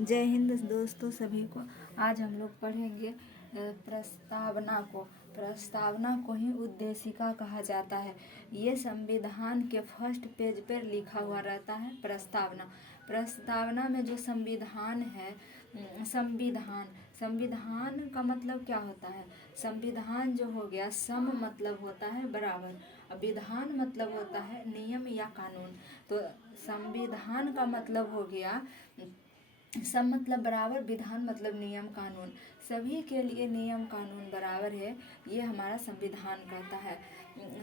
जय हिंद दोस्तों सभी को। आज हम लोग पढ़ेंगे प्रस्तावना को। प्रस्तावना को ही उद्देशिका कहा जाता है। ये संविधान के फर्स्ट पेज पर लिखा हुआ रहता है प्रस्तावना। प्रस्तावना में जो संविधान है, संविधान का मतलब क्या होता है? संविधान जो हो गया, सम मतलब होता है बराबर, विधान मतलब होता है नियम या कानून। तो संविधान का मतलब हो गया, सम मतलब बराबर, विधान मतलब नियम कानून, सभी के लिए नियम कानून बराबर है, ये हमारा संविधान कहता है।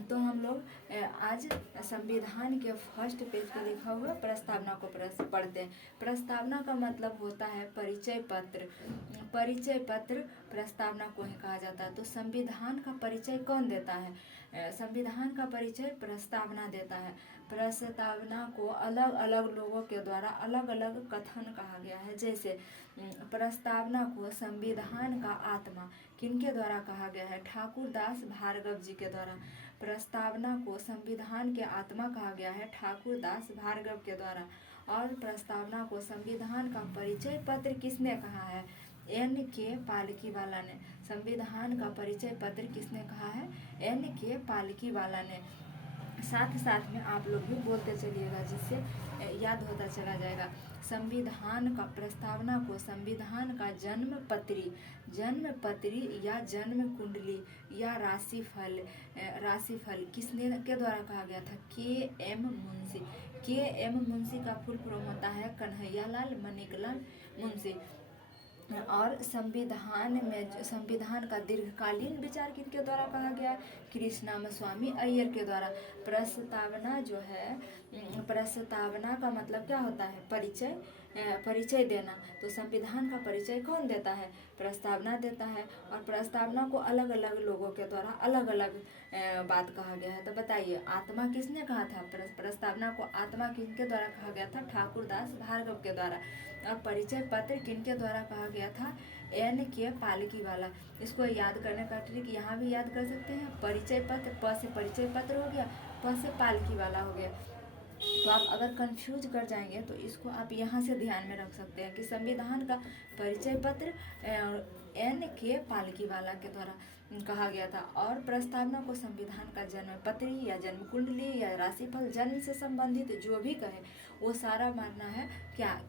तो हम लोग आज संविधान के फर्स्ट पेज पे लिखा हुआ प्रस्तावना को पढ़ते हैं। प्रस्तावना का मतलब होता है परिचय पत्र। परिचय पत्र प्रस्तावना को ही कहा जाता है। तो संविधान का परिचय कौन देता है? संविधान का परिचय प्रस्तावना देता है। प्रस्तावना को अलग अलग लोगों के द्वारा अलग अलग कथन कहा गया है। जैसे प्रस्तावना को संविधान का आत्मा किनके द्वारा कहा गया है? ठाकुर दास भार्गव जी के द्वारा। प्रस्तावना को संविधान के आत्मा कहा गया है ठाकुर दास भार्गव के द्वारा। और प्रस्तावना को संविधान का परिचय पत्र किसने कहा है? N.K. पालकीवाला ने। संविधान का परिचय पत्र किसने कहा है? N.K. पालकीवाला ने। साथ साथ में आप लोग भी बोलते चलिएगा, जिससे याद होता चला जाएगा। संविधान का, प्रस्तावना को संविधान का जन्म पत्री या जन्म कुंडली या राशिफल किसने के द्वारा कहा गया था? K.M. मुंशी। K.M. मुंशी का फुल फॉर्म होता है कन्हैयालाल मणिकलाल मुंशी। और संविधान का दीर्घकालीन विचार किनके द्वारा कहा गया? कृष्णास्वामी अय्यर के द्वारा। प्रस्तावना जो है, प्रस्तावना का मतलब क्या होता है? परिचय देना। तो संविधान का परिचय कौन देता है? प्रस्तावना देता है। और प्रस्तावना को अलग अलग लोगों के द्वारा अलग अलग बात कहा गया है। तो बताइए, आत्मा किसने कहा था? प्रस्तावना को आत्मा किनके द्वारा कहा गया था? ठाकुर दास भार्गव के द्वारा। और परिचय पत्र किनके द्वारा कहा गया था? N.K. पालकीवाला। इसको याद करने का ट्रिक यहाँ भी याद कर सकते हैं। परिचय पत्र, प से परिचय पत्र हो गया, प से पालकीवाला हो गया। तो आप अगर कंफ्यूज कर जाएंगे तो इसको आप यहाँ से ध्यान में रख सकते हैं कि संविधान का परिचय पत्र N.K. पालकीवाला के द्वारा कहा गया था। और प्रस्तावना को संविधान का जन्म पत्री या जन्म कुंडली या राशिफल, जन्म से संबंधित जो भी कहे वो सारा मानना है क्या?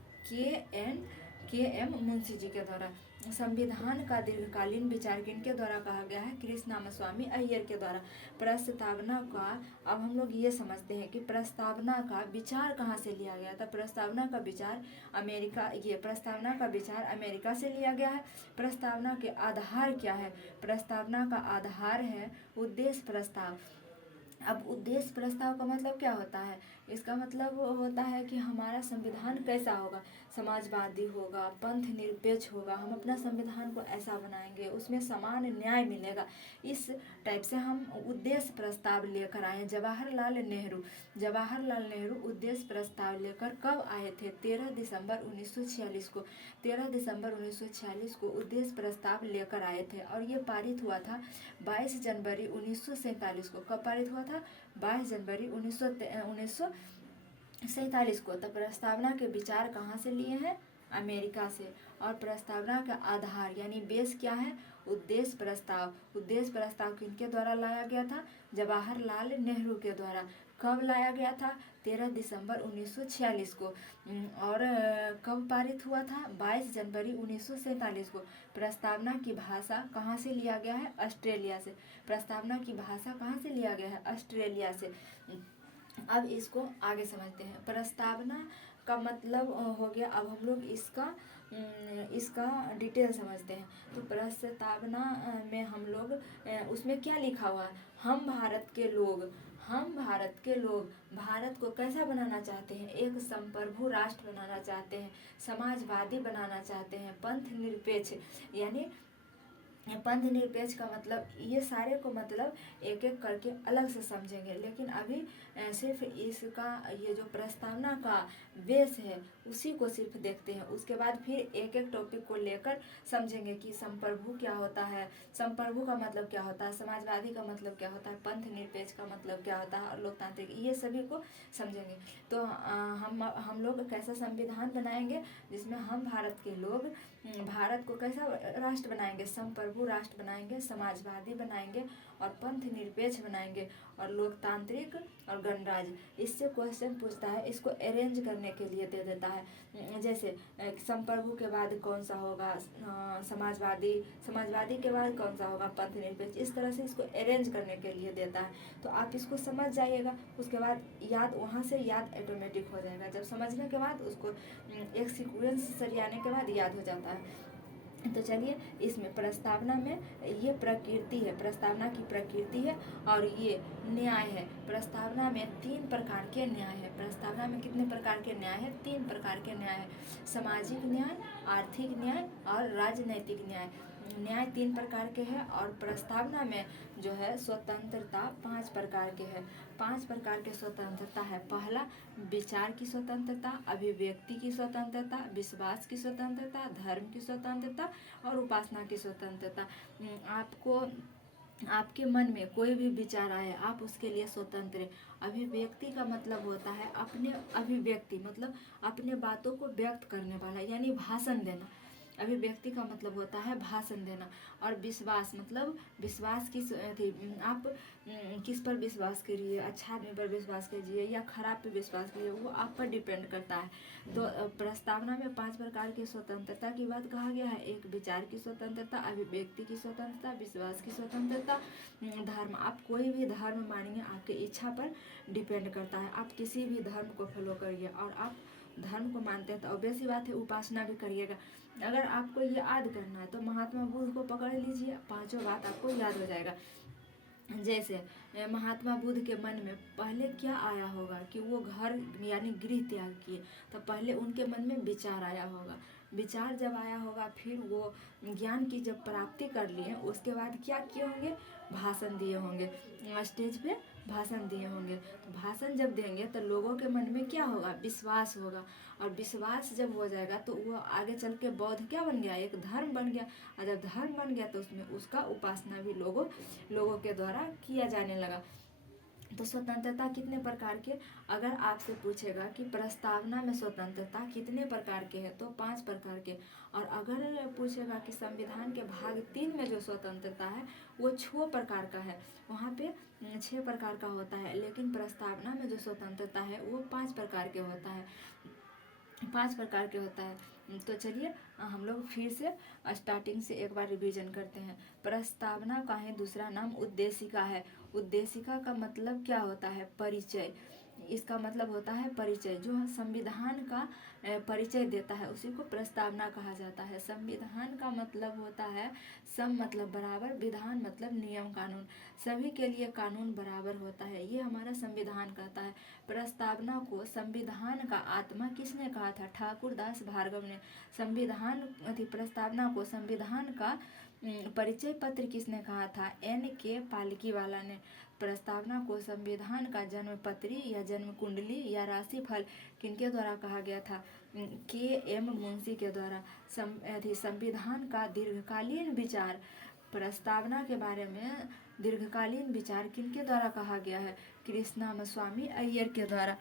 K.M. मुंशी जी के द्वारा। संविधान का दीर्घकालीन विचार किनके द्वारा कहा गया है? कृष्णास्वामी अय्यर के द्वारा। प्रस्तावना का, अब हम लोग ये समझते हैं कि प्रस्तावना का विचार कहाँ से लिया गया था। प्रस्तावना का विचार प्रस्तावना का विचार अमेरिका से लिया गया है। प्रस्तावना के आधार क्या है? प्रस्तावना का आधार है उद्देश्य प्रस्ताव। अब उद्देश्य प्रस्ताव का मतलब क्या होता है? इसका मतलब होता है कि हमारा संविधान कैसा होगा? समाजवादी होगा, पंथ निरपेक्ष होगा। हम अपना संविधान को ऐसा बनाएंगे, उसमें समान न्याय मिलेगा। इस टाइप से हम उद्देश्य प्रस्ताव लेकर आए। जवाहरलाल नेहरू उद्देश्य प्रस्ताव लेकर कब आए थे? 13 दिसंबर 1946 को। 13 दिसंबर 1946 को उद्देश्य प्रस्ताव लेकर आए थे। और ये पारित हुआ था 22 जनवरी 1947 को। कब पारित हुआ था? 22 जनवरी 1947 को। तो प्रस्तावना के विचार कहाँ से लिए हैं? अमेरिका से। और प्रस्तावना का आधार यानी बेस क्या है? उद्देश्य प्रस्ताव। उद्देश्य प्रस्ताव किनके द्वारा लाया गया था? जवाहरलाल नेहरू के द्वारा। कब लाया गया था? 13 दिसंबर 1946 को। और कब पारित हुआ था? 22 जनवरी 1947 को। प्रस्तावना की भाषा कहाँ से लिया गया है? ऑस्ट्रेलिया से। प्रस्तावना की भाषा कहाँ से लिया गया है? ऑस्ट्रेलिया से। अब इसको आगे समझते हैं। प्रस्तावना का मतलब हो गया। अब हम लोग इसका डिटेल समझते हैं। तो प्रस्तावना में हम लोग उसमें क्या लिखा हुआ है? हम भारत के लोग भारत को कैसा बनाना चाहते हैं? एक संप्रभु राष्ट्र बनाना चाहते हैं, समाजवादी बनाना चाहते हैं, पंथ निरपेक्ष यानी पंथ निरपेक्ष का मतलब ये सारे को मतलब एक एक करके अलग से समझेंगे, लेकिन अभी सिर्फ इसका ये जो प्रस्तावना का बेस है उसी को सिर्फ देखते हैं। उसके बाद फिर एक एक टॉपिक को लेकर समझेंगे कि संप्रभु क्या होता है, संप्रभु का मतलब क्या होता है, समाजवादी का मतलब क्या होता है, पंथ निरपेक्ष का मतलब क्या होता है और लोकतांत्रिक, ये सभी को समझेंगे। तो हम लोग कैसा संविधान बनाएंगे जिसमें हम भारत के लोग भारत को कैसा राष्ट्र बनाएंगे, संप्रभु राष्ट्र बनाएंगे, समाजवादी बनाएंगे और पंथ निरपेक्ष बनाएंगे और लोकतांत्रिक और गणराज्य। इससे क्वेश्चन पूछता है, इसको अरेंज करने के लिए दे देता है। जैसे संप्रभु के बाद कौन सा होगा समाजवादी, समाजवादी के बाद कौन सा होगा पंथ निरपेक्ष, इस तरह से इसको अरेंज करने के लिए देता है। तो आप इसको समझ जाइएगा, उसके बाद याद वहाँ से याद ऑटोमेटिक हो जाएगा। जब समझने के बाद उसको एक सीक्वेंस सरियाने के बाद याद हो जाता है। तो चलिए, इसमें प्रस्तावना में ये प्रकृति है, प्रस्तावना की प्रकृति है और ये न्याय है। प्रस्तावना में 3 प्रकार के न्याय है। प्रस्तावना में कितने प्रकार के न्याय है? 3 प्रकार के न्याय है, सामाजिक न्याय, आर्थिक न्याय और राजनैतिक न्याय। न्याय 3 प्रकार के हैं और प्रस्तावना में जो है स्वतंत्रता 5 प्रकार के है। 5 प्रकार के स्वतंत्रता है। पहला, विचार की स्वतंत्रता, अभिव्यक्ति की स्वतंत्रता, विश्वास की स्वतंत्रता, धर्म की स्वतंत्रता और उपासना की स्वतंत्रता। आपको आपके मन में कोई भी विचार आए, आप उसके लिए स्वतंत्र हैं। अभिव्यक्ति का मतलब होता है अपने अभिव्यक्ति, मतलब अपने बातों को व्यक्त करने वाला, यानी भाषण देना। अभिव्यक्ति का मतलब होता है भाषण देना। और विश्वास मतलब विश्वास किस आप किस पर विश्वास करिए, अच्छा आदमी पर विश्वास कीजिए या खराब पे विश्वास कीजिए, वो आप पर डिपेंड करता है। तो प्रस्तावना में 5 प्रकार की स्वतंत्रता की बात कहा गया है। एक, विचार की स्वतंत्रता, अभिव्यक्ति की स्वतंत्रता, विश्वास की स्वतंत्रता, धर्म। आप कोई भी धर्म मानिए, आपके इच्छा पर डिपेंड करता है। आप किसी भी धर्म को फॉलो करिए और आप धर्म को मानते हैं तो ऑब्वियस सी बात है उपासना भी करिएगा। अगर आपको ये याद करना है तो महात्मा बुद्ध को पकड़ लीजिए, 5 बात आपको याद हो जाएगा। जैसे महात्मा बुद्ध के मन में पहले क्या आया होगा कि वो घर यानी गृह त्याग किए, तो पहले उनके मन में विचार आया होगा। विचार जब आया होगा, फिर वो ज्ञान की जब प्राप्ति कर लिए, उसके बाद क्या किए होंगे? भाषण दिए होंगे, स्टेज पे भाषण दिए होंगे। तो भाषण जब देंगे तो लोगों के मन में क्या होगा? विश्वास होगा। और विश्वास जब हो जाएगा तो वो आगे चल के बौद्ध क्या बन गया? एक धर्म बन गया। और जब धर्म बन गया तो उसमें उसका उपासना भी लोगों के द्वारा किया जाने लगा। तो स्वतंत्रता कितने प्रकार के, अगर आपसे पूछेगा कि प्रस्तावना में स्वतंत्रता कितने प्रकार के हैं, तो 5 प्रकार के। और अगर पूछेगा कि संविधान के भाग 3 में जो स्वतंत्रता है वो 6 प्रकार का है, वहाँ पे 6 प्रकार का होता है, लेकिन प्रस्तावना में जो स्वतंत्रता है वो 5 प्रकार के होता है, 5 प्रकार के होता है। तो चलिए हम लोग फिर से स्टार्टिंग से एक बार रिवीजन करते हैं। प्रस्तावना का है दूसरा नाम उद्देशिका है। उद्देशिका का मतलब क्या होता है? परिचय। इसका मतलब होता है परिचय, जो संविधान का परिचय देता है उसी को प्रस्तावना कहा जाता है। संविधान का मतलब होता है सम मतलब बराबर, विधान मतलब नियम कानून, सभी के लिए कानून बराबर होता है, ये हमारा संविधान कहता है। प्रस्तावना को संविधान का आत्मा किसने कहा था? ठाकुर दास भार्गव ने। संविधान प्रस्तावना को संविधान का परिचय पत्र किसने कहा था? N.K. पालकीवाला ने। प्रस्तावना को संविधान का जन्म पत्री या जन्म कुंडली या राशिफल किनके द्वारा कहा गया था? K.M. मुंशी के द्वारा। संविधान का दीर्घकालीन विचार, प्रस्तावना के बारे में दीर्घकालीन विचार किनके द्वारा कहा गया है? कृष्णस्वामी अय्यर के द्वारा।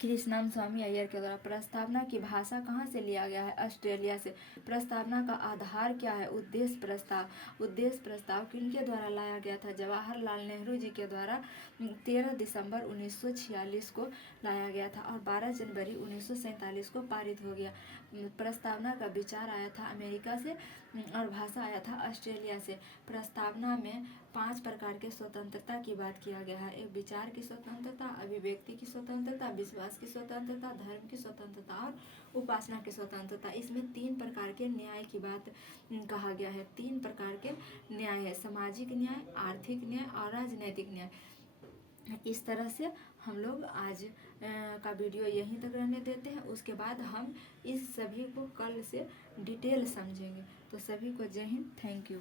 कृष्णस्वामी अय्यर के द्वारा। प्रस्तावना की भाषा कहाँ से लिया गया है? ऑस्ट्रेलिया से। प्रस्तावना का आधार क्या है? उद्देश्य प्रस्ताव। उद्देश्य प्रस्ताव किनके द्वारा लाया गया था? जवाहरलाल नेहरू जी के द्वारा 13 दिसंबर 1946 को लाया गया था और 12 जनवरी 1947 को पारित हो गया। प्रस्तावना का विचार आया था अमेरिका से और भाषा आया था ऑस्ट्रेलिया से। प्रस्तावना में 5 प्रकार के स्वतंत्रता की बात किया गया है। एक, विचार की स्वतंत्रता, अभिव्यक्ति की स्वतंत्रता, विश्वास की स्वतंत्रता, धर्म की स्वतंत्रता और उपासना की स्वतंत्रता। इसमें 3 प्रकार के न्याय की बात कहा गया है। 3 प्रकार के न्याय है, सामाजिक न्याय, आर्थिक न्याय और राजनैतिक न्याय। इस तरह से हम लोग आज का वीडियो यहीं तक रहने देते हैं। उसके बाद हम इस सभी को कल से डिटेल समझेंगे। तो सभी को जय हिंद, थैंक यू।